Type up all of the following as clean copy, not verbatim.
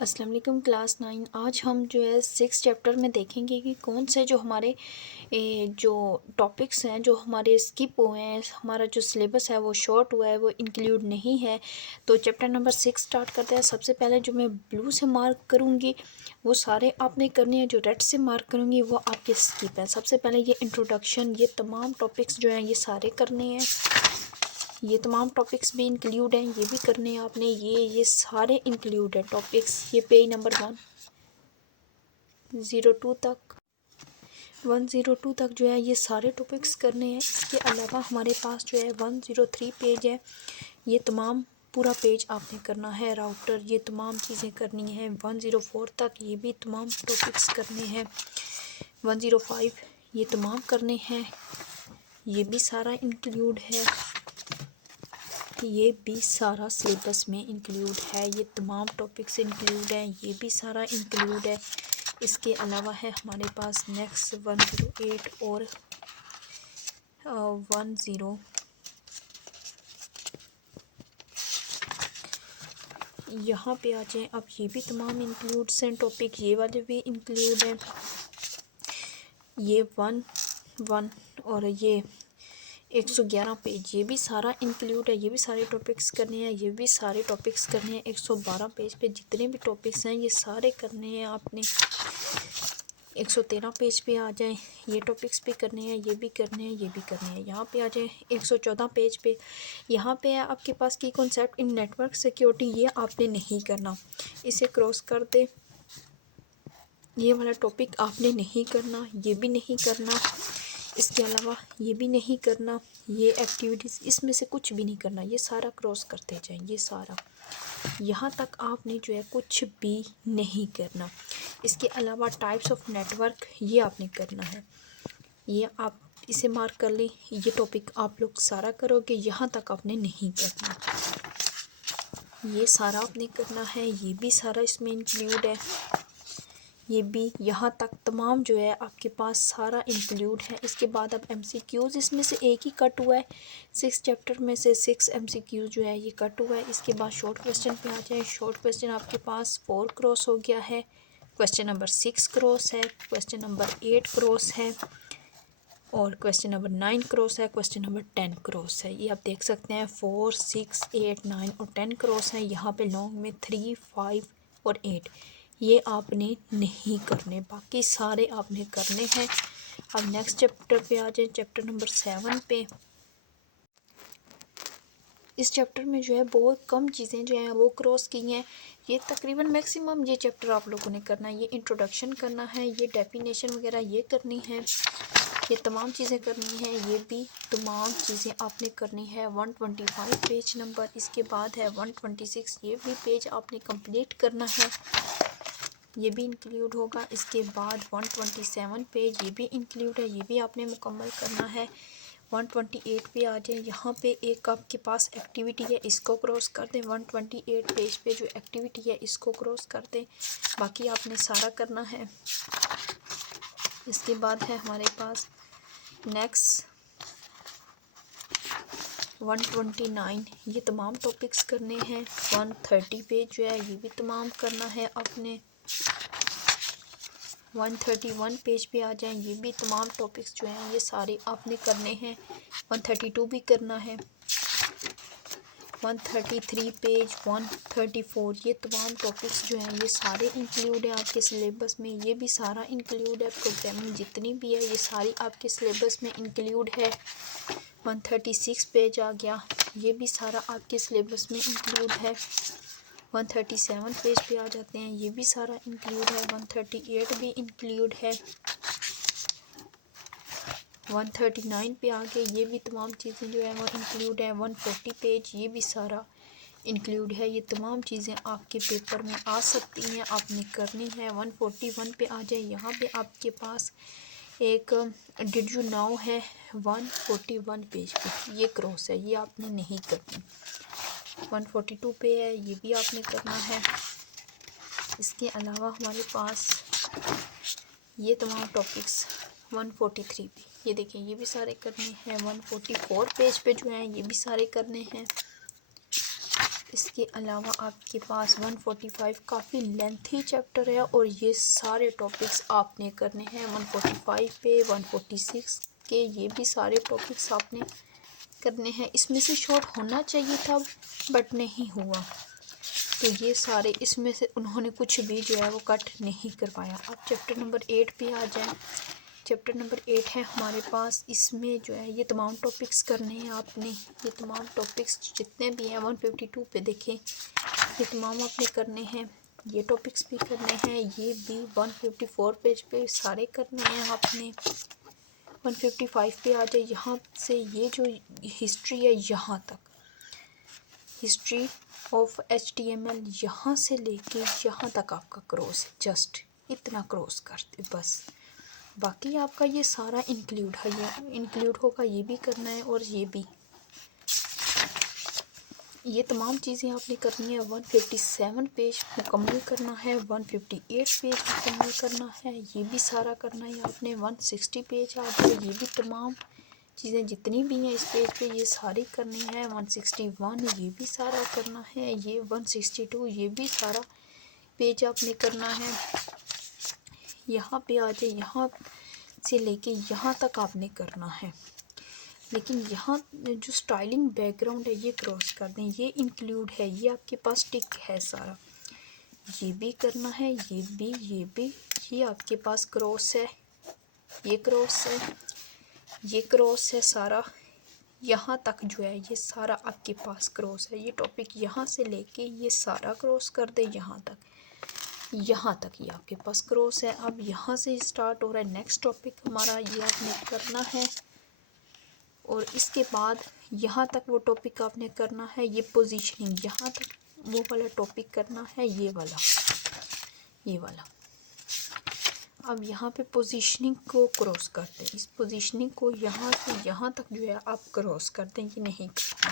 अस्सलाम वालेकुम क्लास 9। आज हम जो है 6 चैप्टर में देखेंगे कि कौन से जो हमारे जो टॉपिक्स हैं जो हमारे स्किप हुए हैं, हमारा जो सिलेबस है वो शॉर्ट हुआ है, वो इंक्लूड नहीं है। तो चैप्टर नंबर 6 स्टार्ट करते हैं। सबसे पहले जो मैं ब्लू से मार्क करूँगी वो सारे आपने करने हैं, जो रेड से मार्क करूँगी वो आपके स्किप हैं। सबसे पहले ये इंट्रोडक्शन, ये तमाम टॉपिक्स जो हैं ये सारे करने हैं, ये तमाम टॉपिक्स भी इंक्लूड हैं, ये भी करने हैं आपने, ये सारे इंक्लूड है टॉपिक्स। ये पेज नंबर 102 तक 102 तक जो है ये सारे टॉपिक्स करने हैं। इसके अलावा हमारे पास जो है 103 पेज है, ये तमाम पूरा पेज आपने करना है। राउटर, ये तमाम चीज़ें करनी है। 104 तक ये भी तमाम टॉपिक्स करने हैं। 105 ये तमाम करने हैं, ये भी सारा इंक्लूड है, ये भी सारा सिलेबस में इंक्लूड है, ये तमाम टॉपिक्स इंक्लूड हैं, ये भी सारा इंक्लूड है। इसके अलावा है हमारे पास नेक्स्ट 108 और 10 यहाँ पे आ जाएँ। अब ये भी तमाम इंक्लूड्स हैं टॉपिक, ये वाले भी इंक्लूड हैं। ये 1 और ये 111 पेज, ये भी सारा इंक्लूड है, ये भी सारे टॉपिक्स करने हैं, ये भी सारे टॉपिक्स करने हैं। 112 पेज पे जितने भी टॉपिक्स हैं ये सारे करने हैं आपने। 113 पेज पे आ जाएं, ये टॉपिक्स भी करने हैं, ये भी करने हैं, ये भी करने हैं। यहाँ पे आ जाएं 114 पेज पे, यहाँ पे है आपके पास की कॉन्सेप्ट इन नेटवर्क सिक्योरिटी, ये आपने नहीं करना, इसे क्रॉस कर दे। ये वाला टॉपिक आपने नहीं करना, ये भी नहीं करना, इसके अलावा ये भी नहीं करना, ये एक्टिविटीज़ इसमें से कुछ भी नहीं करना, ये सारा क्रॉस करते जाएं। ये सारा यहाँ तक आपने जो है कुछ भी नहीं करना। इसके अलावा टाइप्स ऑफ नेटवर्क ये आपने करना है, ये आप इसे मार्क कर लें। ये टॉपिक आप लोग सारा करोगे, यहाँ तक आपने नहीं करना, ये सारा आपने करना है, ये भी सारा इसमें इंक्लूड है, ये भी यहाँ तक तमाम जो है आपके पास सारा इंक्लूड है। इसके बाद अब MCQs, इसमें से एक ही कट हुआ है, 6 चैप्टर में से 6 MCQs जो है ये कट हुआ है। इसके बाद शॉर्ट क्वेश्चन पे आ जाए। शॉर्ट क्वेश्चन आपके पास 4 क्रॉस हो गया है, क्वेश्चन नंबर 6 क्रॉस है, क्वेश्चन नंबर 8 क्रॉस है और क्वेश्चन नंबर 9 क्रॉस है, क्वेश्चन नंबर 10 क्रॉस है। ये आप देख सकते हैं 4, 6, 8, 9 और 10 क्रॉस है। यहाँ पे लॉन्ग में 3, 5 और 8 ये आपने नहीं करने, बाकी सारे आपने करने हैं। अब नेक्स्ट चैप्टर पे आ जाए, चैप्टर नंबर 7 पे। इस चैप्टर में जो है बहुत कम चीज़ें जो हैं वो क्रॉस की हैं, ये तकरीबन मैक्सिमम ये चैप्टर आप लोगों ने करना है। ये इंट्रोडक्शन करना है, ये डेफिनेशन वगैरह ये करनी है, ये तमाम चीज़ें करनी हैं, ये भी तमाम चीज़ें आपने करनी है। 125 पेज नंबर, इसके बाद है 126, ये भी पेज आपने कंप्लीट करना है, ये भी इंक्लूड होगा। इसके बाद 127 पेज, ये भी इंक्लूड है, ये भी आपने मुकम्मल करना है। 128 पे आ जाए, यहाँ पे एक आपके पास एक्टिविटी है, इसको क्रॉस कर दें। 128 पेज पे जो एक्टिविटी है इसको क्रॉस कर दें, बाकी आपने सारा करना है। इसके बाद है हमारे पास नेक्स्ट 129, ये तमाम टॉपिक्स करने हैं। 130 पेज जो है ये भी तमाम करना है आपने। 131 पेज पे आ जाएं, ये भी तमाम टॉपिक्स जो हैं ये सारे आपने करने हैं। 132 भी करना है। 133 पेज, 134, ये तमाम टॉपिक्स जो हैं ये सारे इंक्लूड हैं आपके सिलेबस में, ये भी सारा इंक्लूड है। प्रोग्रामिंग जितनी भी है ये सारी आपके सिलेबस में इंक्लूड है। 136 पेज आ गया, ये भी सारा आपके सिलेबस में इंक्लूड है। 137 पेज पे आ जाते हैं, ये भी सारा इंक्लूड है। 138 भी इंक्लूड है। 139 पे आ गए, ये भी तमाम चीज़ें जो है वो इंक्लूड है। 140 पेज, ये भी सारा इंक्लूड है। ये तमाम चीज़ें आपके पेपर में आ सकती हैं, आपने करनी है। 141 पे आ जाए, यहाँ पे आपके पास एक डिड यू नाउ है 141 पेज पे, ये क्रॉस है, ये आपने नहीं करनी। 142 पे है, ये भी आपने करना है। इसके अलावा हमारे पास ये तमाम टॉपिक्स 143 पे, ये देखें ये भी सारे करने हैं। 144 पेज पे जो हैं ये भी सारे करने हैं। इसके अलावा आपके पास 145 काफ़ी लेंथी चैप्टर है और ये सारे टॉपिक्स आपने करने हैं 145 पे, 146 के, ये भी सारे टॉपिक्स आपने करने हैं। इसमें से शॉर्ट होना चाहिए था बट नहीं हुआ, तो ये सारे इसमें से उन्होंने कुछ भी जो है वो कट नहीं करवाया। अब चैप्टर नंबर 8 पे आ जाएं। चैप्टर नंबर 8 है हमारे पास, इसमें जो है ये तमाम टॉपिक्स करने हैं आपने। ये तमाम टॉपिक्स जितने भी हैं 152 पे देखें, ये तमाम आपने करने हैं। ये टॉपिक्स भी करने हैं, ये भी 154 पेज पे सारे करने हैं आपने। 155 पे आ जाए, यहाँ से ये जो हिस्ट्री है यहाँ तक, हिस्ट्री ऑफ HTML यहाँ से लेके यहाँ तक आपका क्रॉस है, जस्ट इतना क्रॉस करते बस। बाकी आपका ये सारा इंक्लूड है, ये इंक्लूड होगा, ये भी करना है और ये भी, ये तमाम चीज़ें आपने करनी है। 157 पेज मुकम्मल करना है, 158 पेज मुकम्मल करना है, ये भी सारा करना है आपने। 160 पेज आ गए, ये भी तमाम चीज़ें जितनी भी हैं इस पेज पे ये सारी करनी है। 161 ये भी सारा करना है, ये 162 ये भी सारा पेज आपने करना है। यहाँ पे आ जाए, यहाँ से लेके यहाँ तक आपने करना है। लेकिन यहाँ जो स्टाइलिंग बैकग्राउंड है ये क्रॉस कर दें, ये इंक्लूड है, ये आपके पास टिक है सारा, ये भी करना है, ये भी, ये आपके पास क्रॉस है, ये क्रॉस है, ये क्रॉस है सारा, यहाँ तक जो है ये सारा आपके पास क्रॉस है। ये टॉपिक यहाँ से लेके ये सारा क्रॉस कर दे, यहाँ तक ये आपके पास क्रॉस है। अब यहाँ से स्टार्ट हो रहा है नेक्स्ट टॉपिक हमारा, ये आपने करना है और इसके बाद यहाँ तक वो टॉपिक आपने करना है। ये पोजीशनिंग यहाँ तक वो वाला टॉपिक करना है, ये वाला। अब यहाँ पे पोजीशनिंग को क्रॉस करते हैं, इस पोजीशनिंग को यहाँ से यहाँ तक जो है आप क्रॉस करते हैं, ये नहीं करना।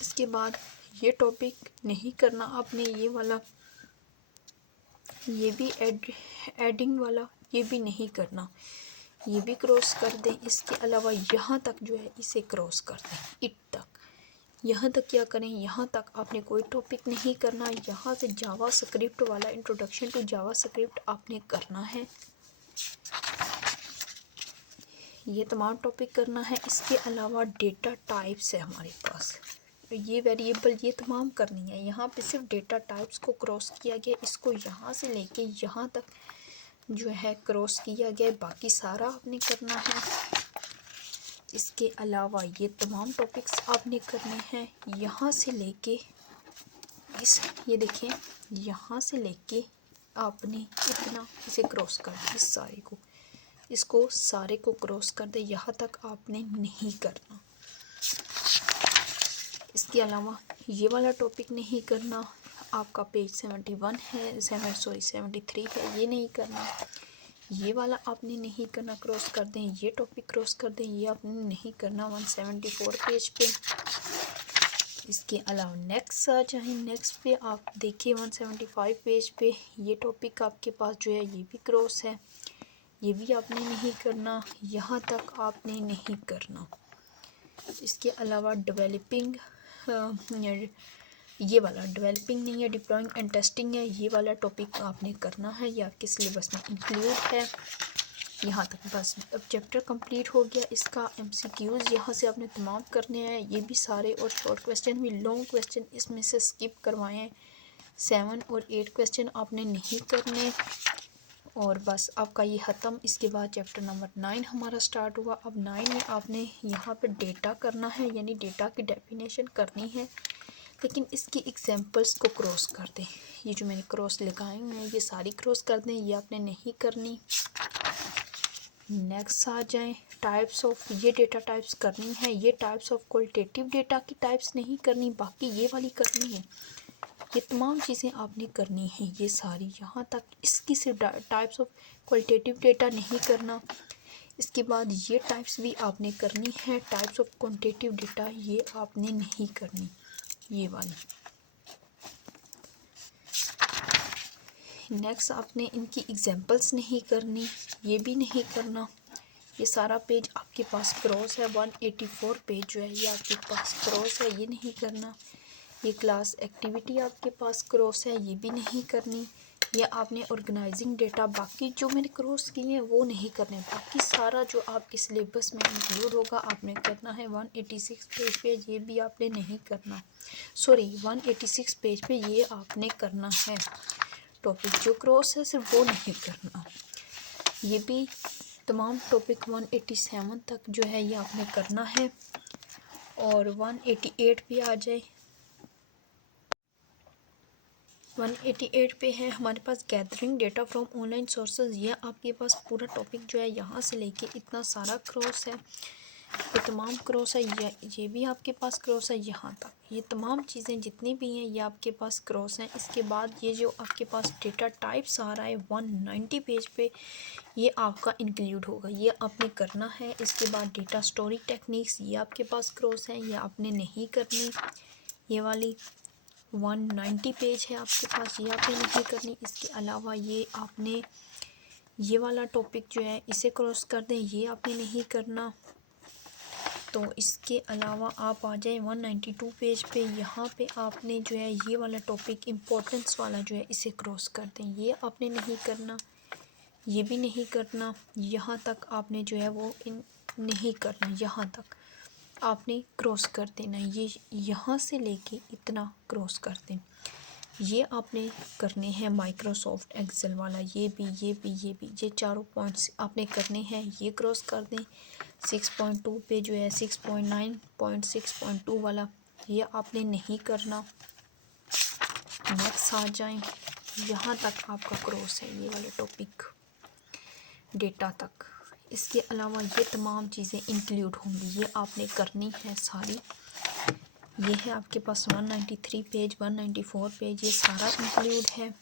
इसके बाद ये टॉपिक नहीं करना आपने, ये वाला, ये भी एडिंग वाला, ये भी नहीं करना, ये भी क्रॉस कर दें। इसके अलावा यहाँ तक जो है इसे क्रॉस कर दें, इट तक, यहाँ तक क्या करें, यहाँ तक आपने कोई टॉपिक नहीं करना। यहाँ से जावा स्क्रिप्ट वाला इंट्रोडक्शन टू जावा स्क्रिप्ट आपने करना है, ये तमाम टॉपिक करना है। इसके अलावा डेटा टाइप्स है हमारे पास, ये वेरिएबल ये तमाम करनी है। यहाँ पे सिर्फ डेटा टाइप्स को क्रॉस किया गया, इसको यहाँ से लेके यहाँ तक जो है क्रॉस किया गया, बाकी सारा आपने करना है। इसके अलावा ये तमाम टॉपिक्स आपने करने हैं, यहाँ से लेके ये देखें, यहाँ से लेके आपने इतना इसे क्रॉस कर दे, इस सारे को, इसको सारे को क्रॉस कर दे, यहाँ तक आपने नहीं करना। इसके अलावा ये वाला टॉपिक नहीं करना, आपका पेज 71 है, 73 है, ये नहीं करना। ये वाला आपने नहीं करना, क्रॉस कर दें। ये टॉपिक क्रॉस कर दें, ये आपने नहीं करना 174 पेज पे। इसके अलावा नेक्स्ट आ जाए, नेक्स्ट पे आप देखिए 175 पेज पे ये टॉपिक आपके पास जो है ये भी क्रॉस है, ये भी आपने नहीं करना, यहाँ तक आपने नहीं करना। इसके अलावा डेवलपिंग, ये वाला डेवलपिंग नहीं है, डिप्लॉइंग एंड टेस्टिंग है, ये वाला टॉपिक आपने करना है, ये आपके सिलेबस में इंक्लूड है। यहाँ तक बस, अब चैप्टर कंप्लीट हो गया। इसका MCQs यहाँ से आपने तमाम करने हैं, ये भी सारे, और शॉर्ट क्वेश्चन भी, लॉन्ग क्वेश्चन इसमें से स्किप करवाए हैं। 7 और 8 क्वेश्चन आपने नहीं करने, और बस आपका ये ख़त्म। इसके बाद चैप्टर नंबर 9 हमारा स्टार्ट हुआ। अब 9 में आपने यहाँ पे डेटा करना है, यानी डेटा की डेफिनेशन करनी है, लेकिन इसकी एग्जांपल्स को क्रॉस कर दें। ये जो मैंने क्रॉस लगाए हुए हैं ये सारी क्रॉस कर दें, ये आपने नहीं करनी। नेक्स्ट आ जाएं, टाइप्स ऑफ, ये डेटा टाइप्स करनी है। ये टाइप्स ऑफ क्वालिटेटिव डेटा की टाइप्स नहीं करनी, बाकी ये वाली करनी है। ये तमाम चीज़ें आपने करनी है, ये सारी यहाँ तक। इसकी सिर्फ टाइप्स ऑफ क्वालिटेटिव डेटा नहीं करना। इसके बाद ये टाइप्स भी आपने करनी है, टाइप्स ऑफ क्वांटिटेटिव डेटा ये आपने नहीं करनी, ये वाली। नेक्स्ट आपने इनकी एग्जांपल्स नहीं करनी, ये भी नहीं करना। ये सारा पेज आपके पास क्रॉस है, 184 पेज जो है ये आपके पास क्रॉस है, ये नहीं करना। ये क्लास एक्टिविटी आपके पास क्रॉस है, ये भी नहीं करनी। ये आपने ऑर्गेनाइजिंग डेटा बाकी जो मैंने क्रॉस किए हैं वो नहीं करने, बाकी सारा जो आपके सिलेबस में इंक्लूड होगा आपने करना है। 186 पेज पे ये भी आपने नहीं करना, सॉरी 186 पेज पे ये आपने करना है। टॉपिक जो क्रॉस है सिर्फ वो नहीं करना। ये भी तमाम टॉपिक 187 तक जो है ये आपने करना है। और 188 पे आ जाए। 188 पे है हमारे पास gathering data from online sources. ये आपके पास पूरा टॉपिक जो है यहाँ से लेके इतना सारा क्रॉस है, ये तमाम क्रॉस है। ये भी आपके पास क्रॉस है यहाँ तक, ये तमाम चीज़ें जितनी भी हैं ये आपके पास क्रॉस हैं। इसके बाद ये जो आपके पास डेटा टाइप्स आ रहा है 190 पेज पे, ये आपका इंक्लूड होगा, ये आपने करना है। इसके बाद डेटा स्टोरी टेक्निक्स, ये आपके पास क्रॉस है, ये आपने नहीं करनी। ये वाली 190 पेज है आपके पास, ये आपने नहीं करनी। इसके अलावा ये आपने ये वाला टॉपिक जो है इसे क्रॉस कर दें, ये आपने नहीं करना। तो इसके अलावा आप आ जाए 192 पेज पे, यहाँ पे आपने जो है ये वाला टॉपिक इम्पोर्टेंस वाला जो है इसे क्रॉस कर दें, ये आपने नहीं करना, ये भी नहीं करना। यहाँ तक आपने जो है वो नहीं करना, यहाँ तक आपने क्रॉस कर देना। ये यहाँ से लेके इतना क्रॉस कर दें, ये आपने करने हैं। माइक्रोसॉफ्ट एक्सेल वाला ये भी ये चारों पॉइंट्स आपने करने हैं, ये क्रॉस कर दें। 6.2 पे जो है 6.9.6.2 वाला ये आपने नहीं करना। नेक्स्ट आ जाएं, यहाँ तक आपका क्रॉस है ये वाले टॉपिक डेटा तक। इसके अलावा ये तमाम चीज़ें इंक्लूड होंगी, ये आपने करनी है सारी। ये है आपके पास 193 पेज 194 पेज, ये सारा इंक्लूड है।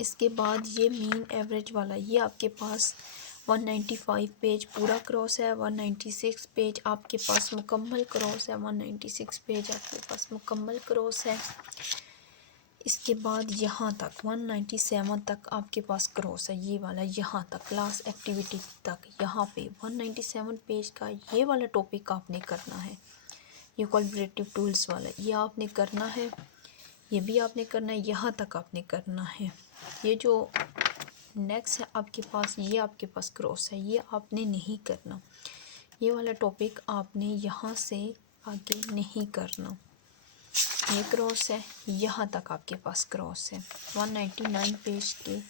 इसके बाद ये मीन एवरेज वाला ये आपके पास 195 पेज पूरा क्रॉस है। 196 पेज आपके पास मुकम्मल क्रॉस है, 196 पेज आपके पास मुकम्मल क्रॉस है। इसके बाद यहाँ तक 197 तक आपके पास क्रॉस है, ये वाला यहाँ तक क्लास एक्टिविटी तक। यहाँ पे 197 पेज का ये वाला टॉपिक आपने करना है, ये कोलैबोरेटिव टूल्स वाला ये आपने करना है, ये भी आपने करना है, यहाँ तक आपने करना है। ये जो नेक्स्ट है आपके पास ये आपके पास क्रॉस है, ये आपने नहीं करना, ये वाला टॉपिक आपने यहाँ से आगे नहीं करना। ये क्रॉस है, यहाँ तक आपके पास क्रॉस है। 199 पेज के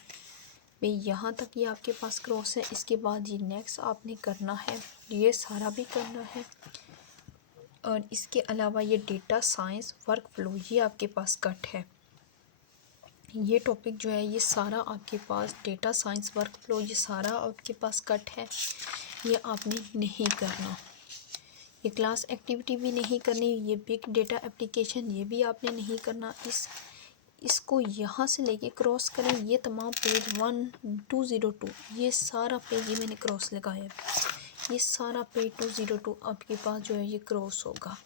पे यहाँ तक ये आपके पास क्रॉस है। इसके बाद ये नेक्स्ट आपने करना है, ये सारा भी करना है। और इसके अलावा ये डेटा साइंस वर्क फ्लो ये आपके पास कट है, ये टॉपिक जो है ये सारा आपके पास डेटा साइंस वर्क फ्लो ये सारा आपके पास कट है, ये आपने नहीं करना। ये क्लास एक्टिविटी भी नहीं करनी, ये बिग डेटा एप्लीकेशन ये भी आपने नहीं करना। इसको यहाँ से लेके क्रॉस करें, ये तमाम पेज 1202 ये सारा पेज ये मैंने क्रॉस लगाया, ये सारा पेज 202 आपके पास जो है ये क्रॉस होगा।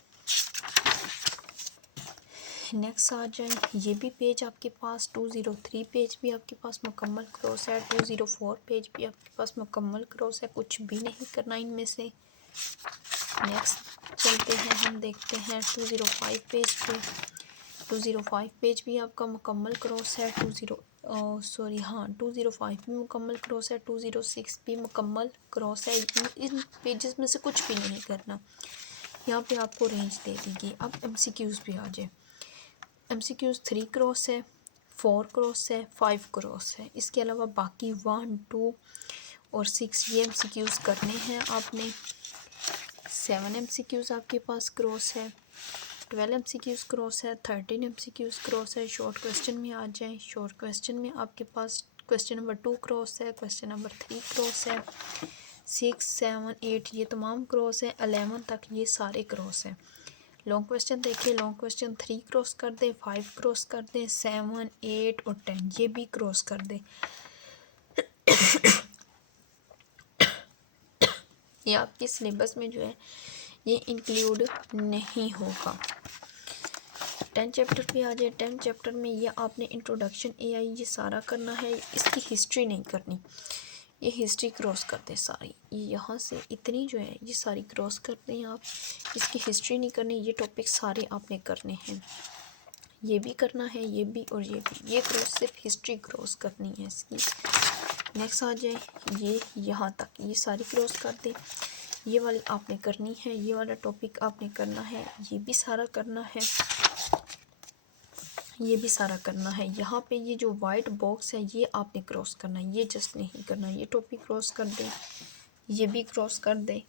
नेक्स्ट आ जाए, ये भी पेज आपके पास 203 पेज भी आपके पास मुकम्मल क्रॉस है, 204 पेज भी आपके पास मुकम्मल क्रॉस है, कुछ भी नहीं करना इनमें से। नेक्स्ट चलते हैं, हम देखते हैं 205 पेज पे। 205 पेज भी आपका मुकम्मल क्रॉस है, 205 भी मुकम्मल क्रॉस है, 206 भी मुकम्मल क्रॉस है। इन पेजेस में से कुछ भी नहीं करना, यहाँ पे आपको रेंज दे दीजिए। अब MCQs पे आ जाए। MCQs 3 क्रॉस है, 4 क्रॉस है, 5 क्रॉस है। इसके अलावा बाकी 1, 2 और 6 ये MCQs करने हैं आपने। 7 MCQs आपके पास क्रॉस है, 12 MCQs क्रॉस है, 13 MCQs क्रॉस है। शॉर्ट क्वेश्चन में आ जाएं, शॉर्ट क्वेश्चन में आपके पास क्वेश्चन नंबर 2 क्रॉस है, क्वेश्चन नंबर 3 क्रॉस है, 6, 7, 8 ये तमाम क्रॉस है, 11 तक ये सारे क्रॉस है। लॉन्ग क्वेश्चन देखिए, लॉन्ग क्वेश्चन 3 क्रॉस कर दें, 5 क्रॉस कर दें, 7, 8 और 10 ये भी क्रॉस कर दें। ये आपके सिलेबस में जो है ये इंक्लूड नहीं होगा। 10 चैप्टर पे आ जाए। 10 चैप्टर में ये आपने इंट्रोडक्शन AI ये सारा करना है, इसकी हिस्ट्री नहीं करनी। ये हिस्ट्री क्रॉस कर दें सारी, ये यहाँ से इतनी जो है ये सारी क्रॉस कर दें आप। इसकी हिस्ट्री नहीं करनी, ये टॉपिक सारे आपने करने हैं, ये भी करना है, ये भी और ये भी। ये क्रॉस सिर्फ हिस्ट्री क्रॉस करनी है इसकी। नेक्स्ट आ जाए ये यहाँ तक, ये सारी क्रॉस कर दें। ये वाली आपने करनी है, ये वाला टॉपिक आपने करना है, ये भी सारा करना है, ये भी सारा करना है। यहाँ पे ये जो वाइट बॉक्स है ये आपने क्रॉस करना है, ये जस्ट नहीं करना। ये टॉपिक क्रॉस कर दें, ये भी क्रॉस कर दें।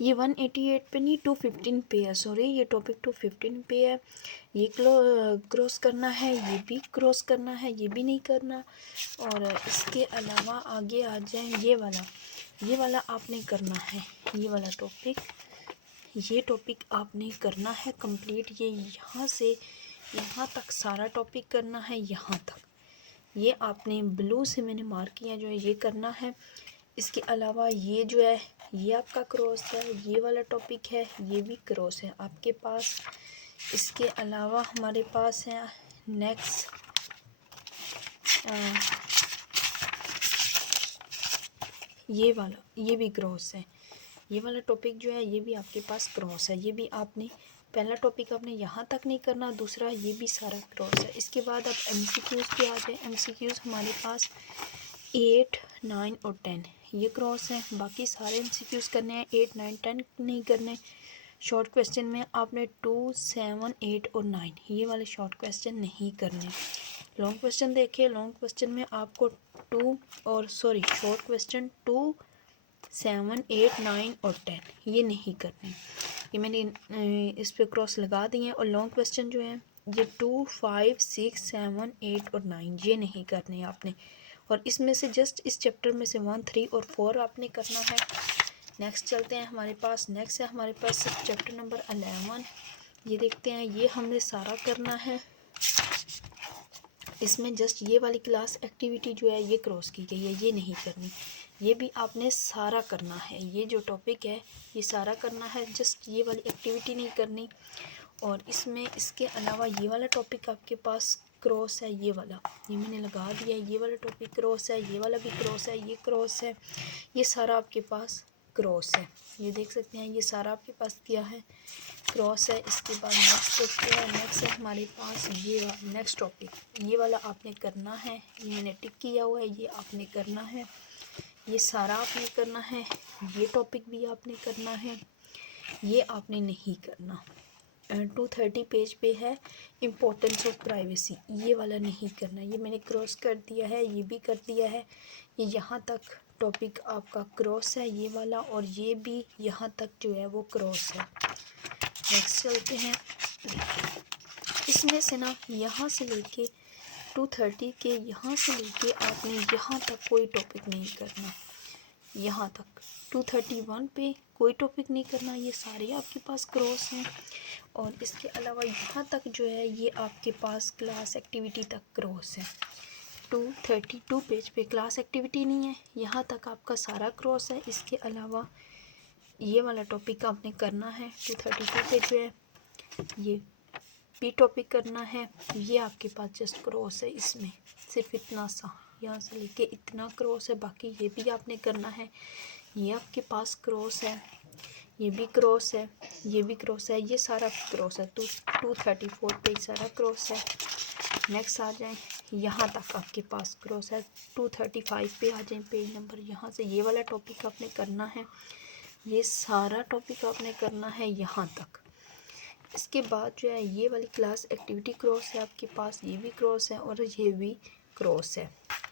ये 188 पे नहीं 215 पे है, सॉरी ये टॉपिक 215 पे है। ये क्रॉस करना है, ये भी क्रॉस करना है, ये भी नहीं करना। और इसके अलावा आगे आ जाए ये वाला आपने करना है, ये वाला टॉपिक, ये टॉपिक आपने करना है कंप्लीट। ये यहाँ से यहाँ तक सारा टॉपिक करना है, यहाँ तक। ये आपने ब्लू से मैंने मार्क किया जो है ये करना है। इसके अलावा ये जो है ये आपका क्रॉस है, ये वाला टॉपिक है, ये भी क्रॉस है आपके पास। इसके अलावा हमारे पास है नेक्स्ट ये वाला, ये भी क्रॉस है। ये वाला टॉपिक जो है ये भी आपके पास क्रॉस है, ये भी आपने पहला टॉपिक आपने यहाँ तक नहीं करना, दूसरा ये भी सारा क्रॉस है। इसके बाद आप MCQs पे आ जाए। MCQs हमारे पास 8, 9 और 10 ये क्रॉस है, बाकी सारे MCQs करने हैं। 8, 9, 10 नहीं करने। शॉर्ट क्वेश्चन में आपने 2, 7, 8 और 9 ये वाले शॉर्ट क्वेश्चन नहीं करने। लॉन्ग क्वेश्चन देखिए, लॉन्ग क्वेश्चन में आपको शॉर्ट क्वेश्चन 2, 7, 8, 9 और 10 ये नहीं करने। ये मैंने इस पे क्रॉस लगा दिए हैं। और लॉन्ग क्वेश्चन जो है ये 2, 5, 6, 7, 8 और 9 ये नहीं करने आपने। और इसमें से जस्ट इस चैप्टर में से 1, 3 और 4 आपने करना है। नेक्स्ट चलते हैं हमारे पास, नेक्स्ट है हमारे पास चैप्टर नंबर 11। ये देखते हैं, ये हमने सारा करना है। इसमें जस्ट ये वाली क्लास एक्टिविटी जो है ये क्रॉस की गई है, ये नहीं करनी। ये भी आपने सारा करना है, ये जो टॉपिक है ये सारा करना है, जस्ट ये वाली एक्टिविटी नहीं करनी। और इसमें इसके अलावा ये वाला टॉपिक आपके पास क्रॉस है, ये वाला ये मैंने लगा दिया है। ये वाला टॉपिक क्रॉस है, ये वाला भी क्रॉस है, ये क्रॉस है, ये सारा आपके पास क्रॉस है। ये देख सकते हैं ये सारा आपके पास क्या है, क्रॉस है। इसके बाद नेक्स्ट देखते हैं, नेक्स्ट है हमारे पास ये नेक्स्ट टॉपिक, ये वाला आपने करना है। ये मैंने टिक किया हुआ है, ये आपने करना है, ये सारा आपने करना है। ये टॉपिक भी आपने करना है, ये आपने नहीं करना। 230 पेज पे है इम्पोर्टेंस ऑफ प्राइवेसी, ये वाला नहीं करना। ये मैंने क्रॉस कर दिया है, ये भी कर दिया है। ये यहाँ तक टॉपिक आपका क्रॉस है ये वाला, और ये भी यहाँ तक जो है वो क्रॉस है। नेक्स्ट चलते हैं। इसमें से ना यहाँ से लेके 230 के यहाँ से लेके आपने यहाँ तक कोई टॉपिक नहीं करना। यहाँ तक 231 पे कोई टॉपिक नहीं करना, ये सारे आपके पास क्रॉस हैं। और इसके अलावा यहाँ तक जो है ये आपके पास क्लास एक्टिविटी तक क्रॉस है। 232 पेज पे क्लास एक्टिविटी नहीं है, यहाँ तक आपका सारा क्रॉस है। इसके अलावा ये वाला टॉपिक आपने करना है। 232 पे जो है ये भी टॉपिक करना है, ये आपके पास जस्ट क्रॉस है। इसमें सिर्फ इतना सा यहाँ से लेके इतना क्रॉस है, बाकी ये भी आपने करना है। ये आपके पास क्रॉस है, ये भी क्रॉस है, ये भी क्रॉस है, ये सारा क्रॉस है। 234 पे सारा क्रॉस है। नेक्स्ट आ जाए, यहाँ तक आपके पास क्रॉस है। 235 पे आ जाए पेज नंबर, यहाँ से ये वाला टॉपिक आपने करना है, ये सारा टॉपिक आपने करना है यहाँ तक। इसके बाद जो है ये वाली क्लास एक्टिविटी क्रॉस है आपके पास, ये भी क्रॉस है और ये भी क्रॉस है।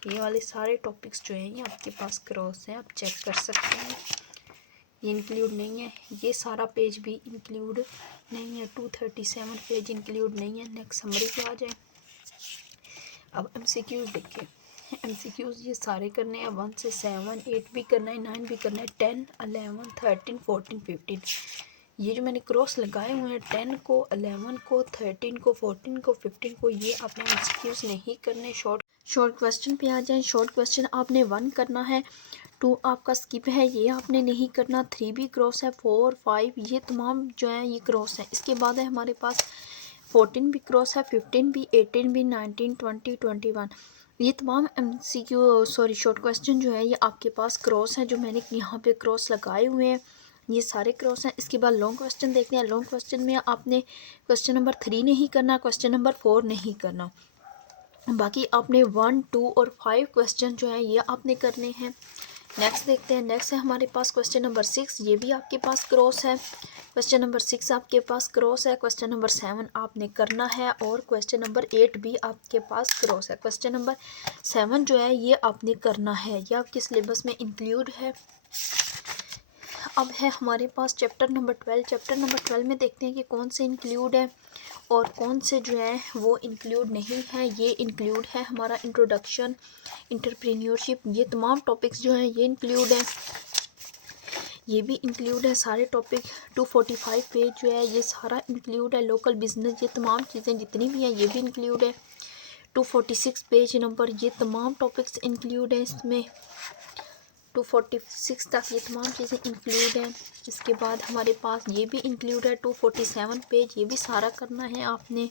ये वाले सारे टॉपिक्स जो हैं ये आपके पास क्रॉस हैं, आप चेक कर सकते हैं। ये इंक्लूड नहीं है, ये सारा पेज भी इंक्लूड नहीं है। 237 पेज इंक्लूड नहीं है। नेक्स्ट समरी पे आ जाए। अब MCQs देखिए, MCQs ये सारे करने हैं। 1 से 7, 8 भी करना है, 9 भी करना है, 10, 11, 13, 14, 15। ये जो मैंने क्रॉस लगाए हुए हैं 10 को, 11 को, 13 को, 14 को, 15 को, ये आपने MCQs नहीं करने। शॉर्ट क्वेश्चन पे आ जाएं। शॉर्ट क्वेश्चन आपने 1 करना है, 2 आपका स्किप है, ये आपने नहीं करना। 3 भी क्रॉस है, 4, 5 ये तमाम जो है ये क्रॉस है। इसके बाद है हमारे पास 14 भी क्रॉस है, 15 भी, 18 भी, 19, 20, 21 ये तमाम MCQ सॉरी शॉर्ट क्वेश्चन जो है ये आपके पास क्रॉस हैं, जो मैंने यहाँ पे क्रॉस लगाए हुए हैं, ये सारे क्रॉस हैं। इसके बाद लॉन्ग क्वेश्चन देखते हैं। लॉन्ग क्वेश्चन में आपने क्वेश्चन नंबर 3 नहीं करना, क्वेश्चन नंबर 4 नहीं करना, बाकी आपने 1, 2 और 5 क्वेश्चन जो है ये आपने करने हैं। नेक्स्ट देखते हैं। नेक्स्ट है हमारे पास क्वेश्चन नंबर 6, ये भी आपके पास क्रॉस है। क्वेश्चन नंबर 6 आपके पास क्रॉस है। क्वेश्चन नंबर 7 आपने करना है और क्वेश्चन नंबर 8 भी आपके पास क्रॉस है। क्वेश्चन नंबर 7 जो है ये आपने करना है, ये आपके सिलेबस में इंक्लूड है। अब है हमारे पास चैप्टर नंबर 12। चैप्टर नंबर 12 में देखते हैं कि कौन से इंक्लूड है और कौन से जो है वो इंक्लूड नहीं है। ये इंक्लूड है हमारा इंट्रोडक्शन, एंटरप्रेन्योरशिप, ये तमाम टॉपिक्स जो हैं ये इंक्लूड है, ये भी इंक्लूड है सारे टॉपिक। 245 पेज जो है ये सारा इंक्लूड है। लोकल बिजनेस, ये तमाम चीज़ें जितनी भी हैं ये भी इंक्लूड है। 246 पेज नंबर, ये तमाम टॉपिक्स इंक्लूड है इसमें। 246 तक ये तमाम चीज़ें इंक्लूड हैं। इसके बाद हमारे पास ये भी इंक्लूड है 247 पेज, ये भी सारा करना है आपने,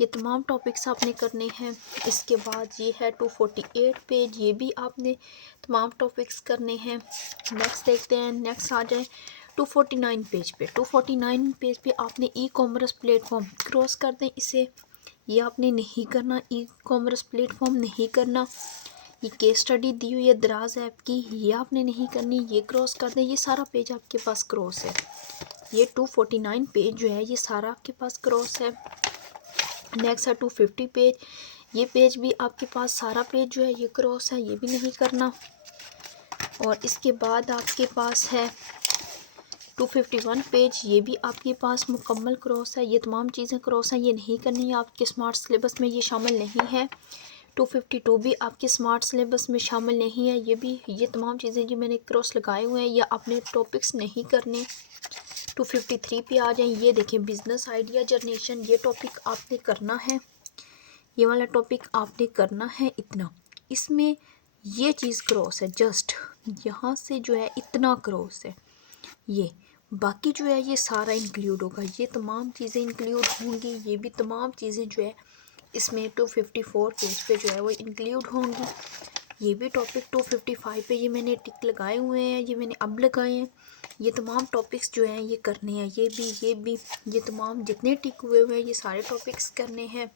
ये तमाम टॉपिक्स आपने करने हैं। इसके बाद ये है 248 पेज, ये भी आपने तमाम टॉपिक्स करने हैं। नेक्स्ट देखते हैं। नेक्स्ट आ जाए 249 पेज पे। 249 पेज पे आपने ई कॉमर्स प्लेटफॉर्म क्रॉस कर दें इसे, ये आपने नहीं करना, ई कॉमर्स प्लेटफॉर्म नहीं करना। ये केस स्टडी दी हुई है दराज ऐप की, ये आपने नहीं करनी, ये क्रॉस कर दें। ये सारा पेज आपके पास क्रॉस है, ये 249 पेज जो है ये सारा आपके पास क्रॉस है। नेक्स्ट है 250 पेज, ये पेज भी आपके पास सारा पेज जो है ये क्रॉस है, ये भी नहीं करना। और इसके बाद आपके पास है 251 पेज, ये भी आपके पास मुकम्मल क्रॉस है, ये तमाम चीज़ें क्रॉस हैं, ये नहीं करनी है, आपके स्मार्ट सिलेबस में ये शामिल नहीं है। 252 भी आपके स्मार्ट सिलेबस में शामिल नहीं है, ये तमाम चीज़ें जो मैंने क्रॉस लगाए हुए हैं या अपने टॉपिक्स नहीं करने। 253 पे आ जाएं। ये देखें बिजनेस आइडिया जनरेशन, ये टॉपिक आपने करना है, ये वाला टॉपिक आपने करना है इतना। इसमें ये चीज़ क्रॉस है, जस्ट यहाँ से जो है इतना क्रॉस है, ये बाकी जो है ये सारा इंक्लूड होगा, ये तमाम चीज़ें इंक्लूड होंगी, ये भी तमाम चीज़ें जो है इसमें 254 पेज पे जो है वो इंक्लूड होंगी। ये भी टॉपिक 255 पे ये मैंने टिक लगाए हुए हैं, ये मैंने अब लगाए हैं। ये तमाम टॉपिक्स जो हैं ये करने हैं, ये तमाम जितने टिक हुए हुए हैं ये सारे टॉपिक्स करने हैं।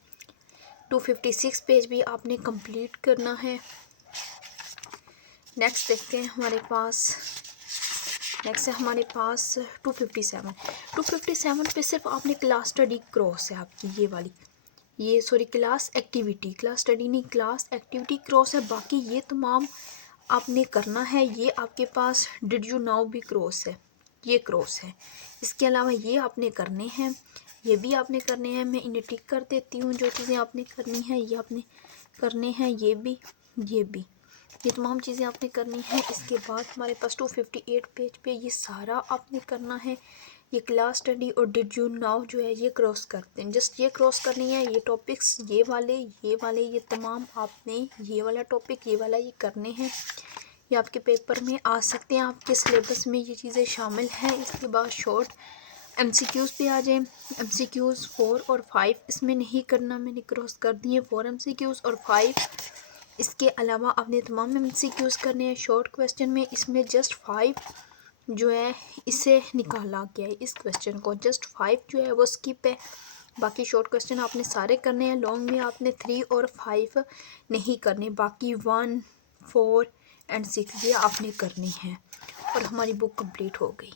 256 पेज भी आपने कंप्लीट करना है। नेक्स्ट देखते हैं हमारे पास। नेक्स्ट है हमारे पास 257 पे सिर्फ आपने क्लास स्टडी क्रॉस है आपकी, ये वाली, ये sorry class activity, class study नहीं क्लास एक्टिविटी क्रॉस है। बाकी ये तमाम आपने करना है। ये आपके पास डिड यू नाउ भी क्रॉस है, ये क्रॉस है। इसके अलावा ये आपने करने हैं, ये भी आपने करने हैं। मैं इन्हें टिक कर देती हूँ, जो चीज़ें आपने करनी है ये आपने करने हैं, ये भी ये तमाम चीज़ें आपने करनी हैं। इसके बाद हमारे पास 258 पेज पे ये सारा आपने करना है। ये क्लास स्टडी और डिड यू नाउ जो है ये क्रॉस करते हैं, जस्ट ये क्रॉस करनी है। ये टॉपिक्स ये वाले ये तमाम आपने ये वाला टॉपिक ये वाला ये करने हैं। ये आपके पेपर में आ सकते हैं, आपके सिलेबस में ये चीज़ें शामिल हैं। इसके बाद शॉर्ट MCQs पे आ जाएं। MCQs 4 और 5 इसमें नहीं करना, मैंने क्रॉस कर दिए 4 MCQs और 5। इसके अलावा आपने तमाम MCQs करने हैं शॉर्ट क्वेश्चन में। इसमें जस्ट 5 जो है इसे निकाला गया है, इस क्वेश्चन को जस्ट 5 जो है वो स्किप है। बाकी शॉर्ट क्वेश्चन आपने सारे करने हैं। लॉन्ग में आपने 3 और 5 नहीं करने, बाकी 1, 4 एंड 6 ये आपने करनी है। और हमारी बुक कंप्लीट हो गई।